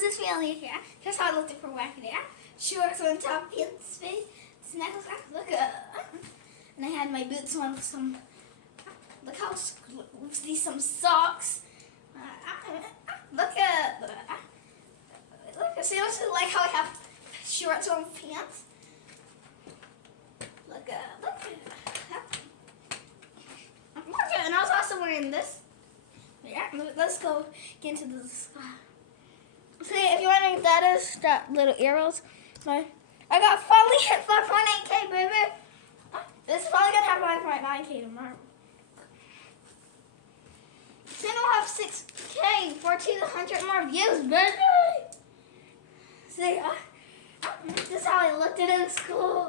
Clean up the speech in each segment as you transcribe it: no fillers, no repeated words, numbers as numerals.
was this family here. Here's how I looked for wacky there. Shorts on top, pants, face, necklace. Look up. And I had my boots on with some. Look how with these some socks. Look up. Look. See, like how I have shorts on pants. Look up. Look up. And I was also wearing this. Yeah, let's go get into this. See, if you're wondering, that is that little arrows. I got finally hit 5.8K, baby. This is probably gonna have 5.9K tomorrow. Then I'll have 6K, 1,400 more views, baby. See, this is how I looked at it in school.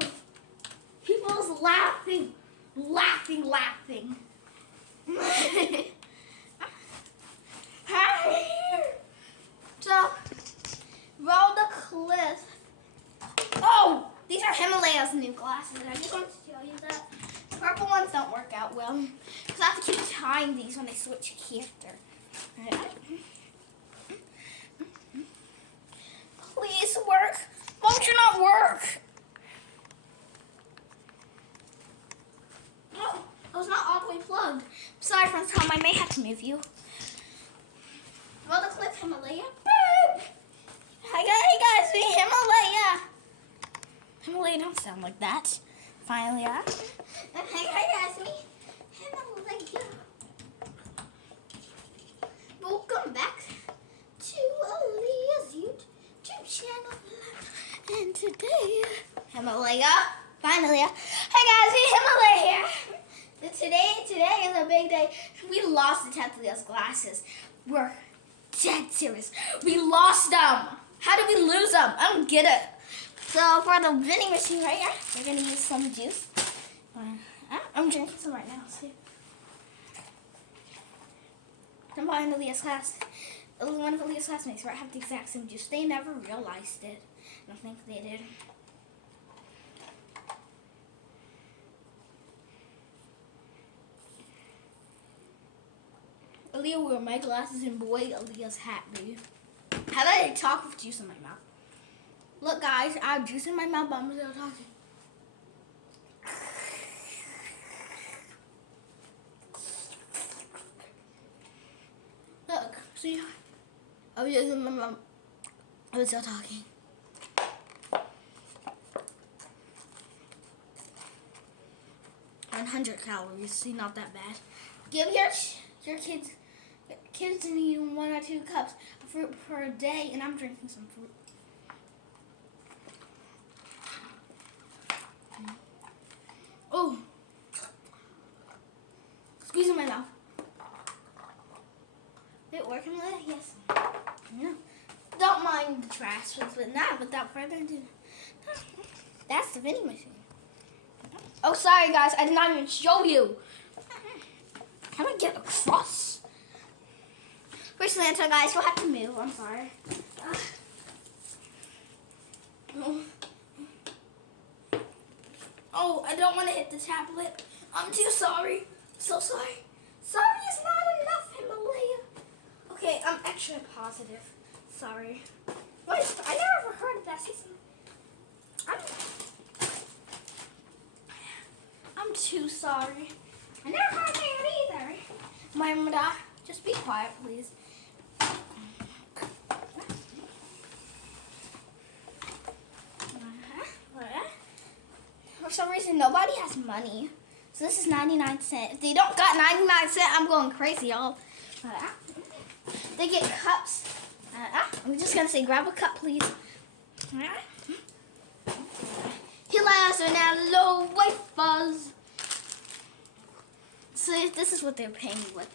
People was laughing. So, roll the cliff. Oh, these are Himalayas new glasses. I just wanted to show you that. The purple ones don't work out well. Because I have to keep tying these when they switch character. Please work. Won't you not work? Oh, it was not all the way plugged. Sorry, friends, Tom. I may have to move you. Roll the cliff, Himalaya. Boop. Hey guys, we Himalaya. Himalaya don't sound like that. Finally, yeah. Hey guys, me Himalaya. Welcome back to Aleah's YouTube channel. And today, Himalaya. Finally, yeah. Hey guys, we Himalaya. Today is a big day. We lost the 10th Leah's glasses. We're dead serious. We lost them. How did we lose them? I don't get it. So for the vending machine right here, we're gonna use some juice. I'm drinking some right now. See, I'm buying Aleah's class. One of Aleah's classmates right have the exact same juice. They never realized it. I don't think they did. Aleah wore my glasses and boy Aleah's hat, baby. How did I talk with juice in my mouth? Look, guys, I have juice in my mouth, but I'm still talking. Look, see? I was using my mouth. I was still talking. $100 see, not that bad. Give your kids need 1 or 2 cups of fruit per day, and I'm drinking some fruit. Oh, squeezing my mouth. Did it work, Aleah? Yes. Yeah. Don't mind the trash, but now without further ado, that's the vending machine. Oh, sorry guys, I did not even show you. How do I get across? First Santa, guys, we'll have to move. I'm sorry. Oh, I don't want to hit the tablet. I'm too sorry. So sorry. Sorry is not enough, Himalaya. Okay, I'm extra positive. Sorry. Wait, I never heard of that season. I'm too sorry. I never heard that either. My mother, just be quiet, please. For some reason, nobody has money. So this is 99 cents. If they don't got 99 cents, I'm going crazy, y'all. They get cups. I'm just going to say, grab a cup, please. Hilas and hello wafers. So this is what they're paying me with.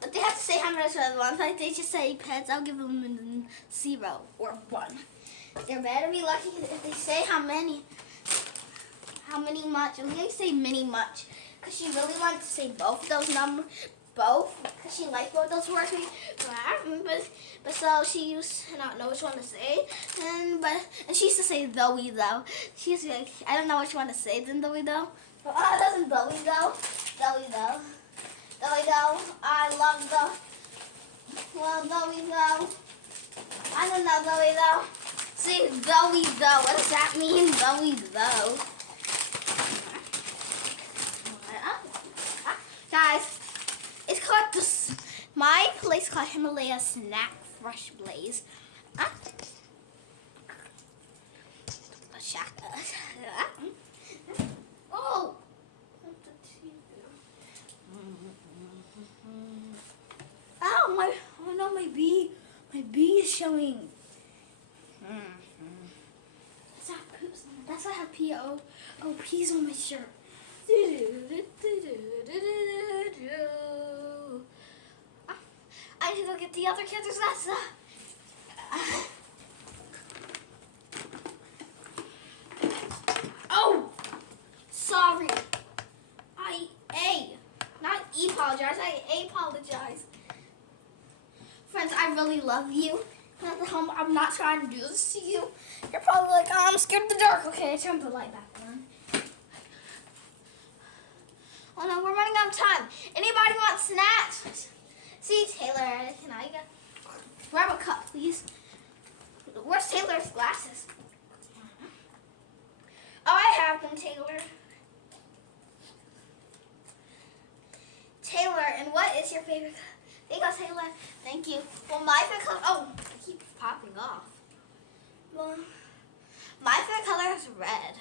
But they have to say how much I want. Like they just say pets, I'll give them 0 or 1. They better be lucky if they say how many much. I'm going to say many much. Because she really wanted to say both of those numbers. both because she likes both those words. But so she used to not know which one to say, and she used to say Zoe though. She used to be like, I don't know which one to say than Zoe though. But doesn't Zoe though? Zoe though. Zoe though. I love the. Well, Zoe though. I don't know Zoe though. See, Zoe though. What does that mean? Zoe though. Guys, it's called this. My place called Himalayas Snack Fresh Blaze. Oh. Ow, oh no, my bee is showing. That's why I have P's on my shirt. I need to go get the other kids. Oh, sorry. Not apologize. I apologize. Friends, I really love you. At home, I'm not trying to do this to you. You're probably like, oh, I'm scared of the dark. Okay, I turned the light back on. Oh no, we're running out of time. Anybody want snacks? See, Taylor, can I grab a cup, please? Where's Taylor's glasses? Oh, I have them, Taylor. Taylor, and what is your favorite color? There you go, Taylor. Thank you. Well, my favorite color, oh, I keep popping off. Well, my favorite color is red.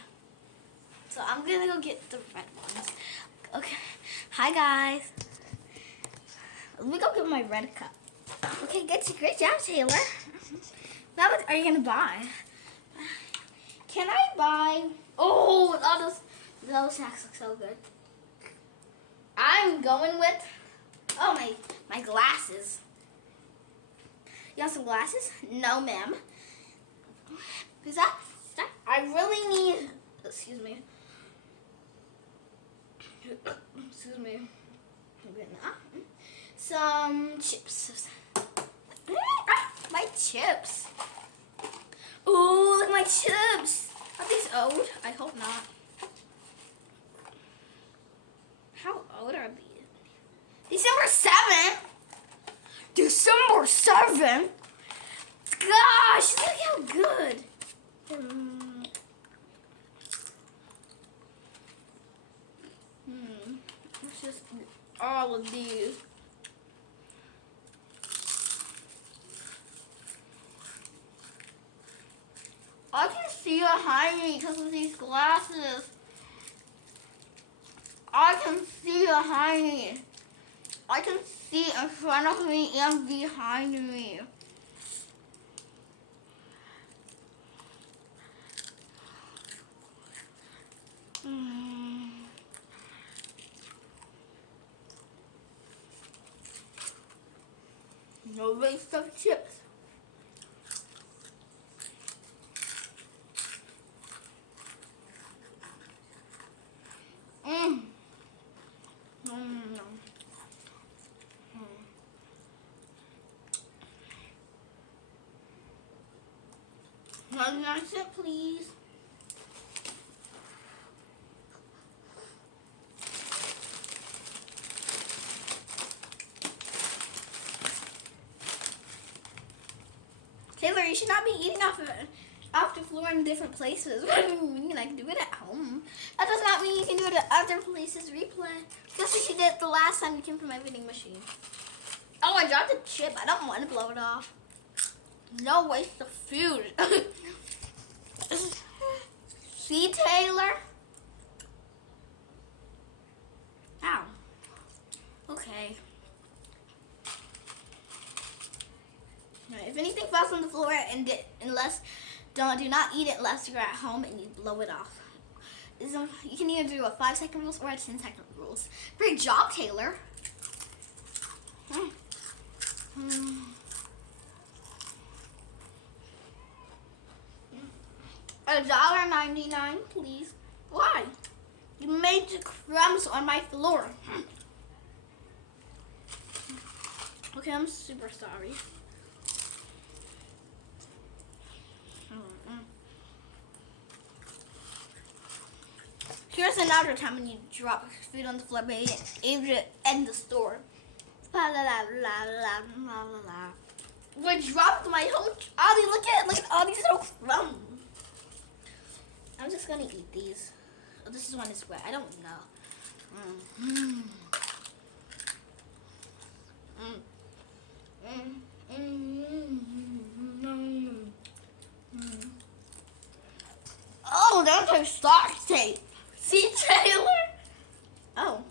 So I'm going to go get the red ones. Okay. Hi, guys. Let me go get my red cup. Okay, great job, Taylor. Now what are you going to buy? Can I buy... Oh, all those snacks look so good. I'm going with... Oh, my glasses. You want some glasses? No, ma'am. Is that... I really need... Excuse me. Some chips. My chips. Ooh, look at my chips. Are these old? I hope not. How old are these? December 7th? December 7th? Gosh, look how good. Let's just do all of these. I can see behind me because of these glasses. I can see behind me. I can see in front of me and behind me. No waste of chips. One last sip, please. Taylor, you should not be eating off the floor in different places. What do you mean? I can do it at home. That does not mean you can do it at other places. Replay. Just like you did the last time you came from my vending machine. Oh, I dropped a chip. I don't want to blow it off. No waste of food. See, Taylor? Ow. Okay. If anything falls on the floor and do not eat it unless you're at home and you blow it off. You can either do a 5-second rules or a 10-second rules. Great job, Taylor. $1.99, please. Why? You made crumbs on my floor. Okay, I'm super sorry. Here's another time when you drop food on the floor, but you end the store. La la la la la la la. We dropped my whole trolley. Look at all these little crumbs. I'm just gonna eat these. Oh, this is one is wet. I don't know. Oh, that's a star tape. See, Taylor? Oh,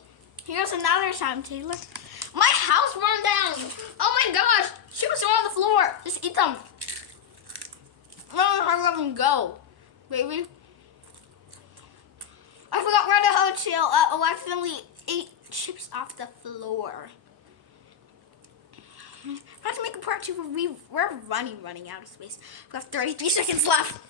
here's another time, Taylor. My house burned down. Oh my gosh, chips are on the floor. Just eat them. I let them go, baby. I forgot where the hotel. I accidentally ate chips off the floor. I have to make a part 2 where we're running out of space. We have 33 seconds left.